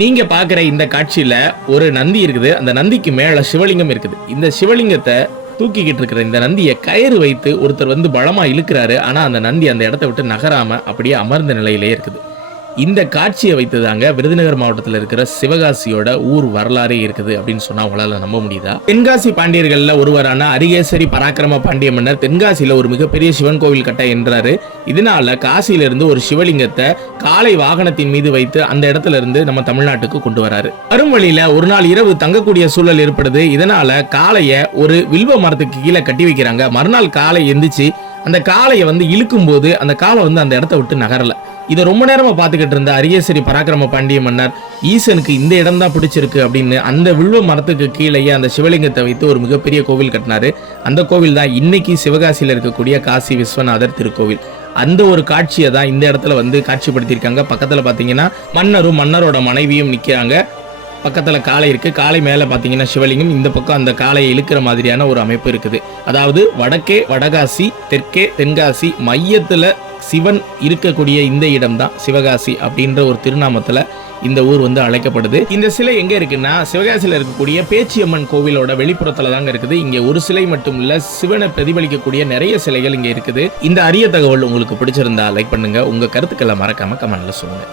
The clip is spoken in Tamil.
நீங்க பாக்குற இந்த காட்சியில ஒரு நந்தி இருக்குது. அந்த நந்திக்கு மேல சிவலிங்கம் இருக்குது. இந்த சிவலிங்கத்தை தூக்கிக்கிட்டு இருக்கிற இந்த நந்தியை கயிறு வைத்து ஒருத்தர் வந்து பலமா இழுக்கிறாரு. ஆனா அந்த நந்தி அந்த இடத்தை விட்டு நகராம அப்படியே அமர்ந்த நிலையிலே இருக்குது. இந்த காட்சியை வைத்துதாங்க விருதுநகர் மாவட்டத்தில் இருக்கிற சிவகாசியோட ஊர் வரலாறே இருக்குது அப்படின்னு சொன்னா உங்களால நம்ப முடியுதா? தென்காசி பாண்டியர்கள்ல ஒருவரான அரிகேசரி பராக்கிரம பாண்டிய மன்னர் தென்காசியில ஒரு மிகப்பெரிய சிவன் கோவில் கட்ட என்றாரு. இதனால காசியிலிருந்து ஒரு சிவலிங்கத்தை காளை வாகனத்தின் மீது வைத்து அந்த இடத்துல இருந்து நம்ம தமிழ்நாட்டுக்கு கொண்டு வராரு. வரும் வழியில ஒரு நாள் இரவு தங்கக்கூடிய சூழல் ஏற்படுது. இதனால காளைய ஒரு வில்வ மரத்துக்கு கீழே கட்டி வைக்கிறாங்க. மறுநாள் காளை எந்திரிச்சு அந்த காளையை வந்து இழுக்கும் போது அந்த காளை வந்து அந்த இடத்தை விட்டு நகரல. இதை ரொம்ப நேரமா பார்த்துக்கிட்டு இருந்த அரிகேசரி பராக்கிரம பாண்டிய மன்னர் ஈசனுக்கு இந்த இடம் தான் பிடிச்சிருக்கு அப்படின்னு அந்த வில்வ மரத்துக்கு கீழேயே அந்த சிவலிங்கத்தை வைத்து ஒரு மிகப்பெரிய கோவில் கட்டினாரு. அந்த கோவில் தான் இன்னைக்கு சிவகாசியில் இருக்கக்கூடிய காசி விஸ்வநாதர் திருக்கோவில். அந்த ஒரு காட்சியை தான் இந்த இடத்துல வந்து காட்சிப்படுத்தியிருக்காங்க. பக்கத்துல பாத்தீங்கன்னா மன்னரும் மன்னரோட மனைவியும் நிக்கிறாங்க. பக்கத்துல காளை இருக்கு. காளை மேல பாத்தீங்கன்னா சிவலிங்கம். இந்த பக்கம் அந்த காளையை இழுக்கிற மாதிரியான ஒரு அமைப்பு இருக்குது. அதாவது வடக்கே வடகாசி, தெற்கே தென்காசி, மையத்துல சிவன் இருக்கக்கூடிய இந்த இடம் தான் சிவகாசி அப்படின்ற ஒரு திருநாமத்துல இந்த ஊர் வந்து அழைக்கப்படுது. இந்த சிலை எங்க இருக்குன்னா சிவகாசியில இருக்கக்கூடிய பேச்சியம்மன் கோவிலோட வெளிப்புறத்துல தாங்க இருக்குது. இங்க ஒரு சிலை மட்டும் இல்ல, சிவனை பிரதிபலிக்கக்கூடிய நிறைய சிலைகள் இங்க இருக்குது. இந்த அரிய தகவல் உங்களுக்கு பிடிச்சிருந்தா லைக் பண்ணுங்க. உங்க கருத்துக்களை மறக்காம கமெண்ட்ல சொல்லுங்க.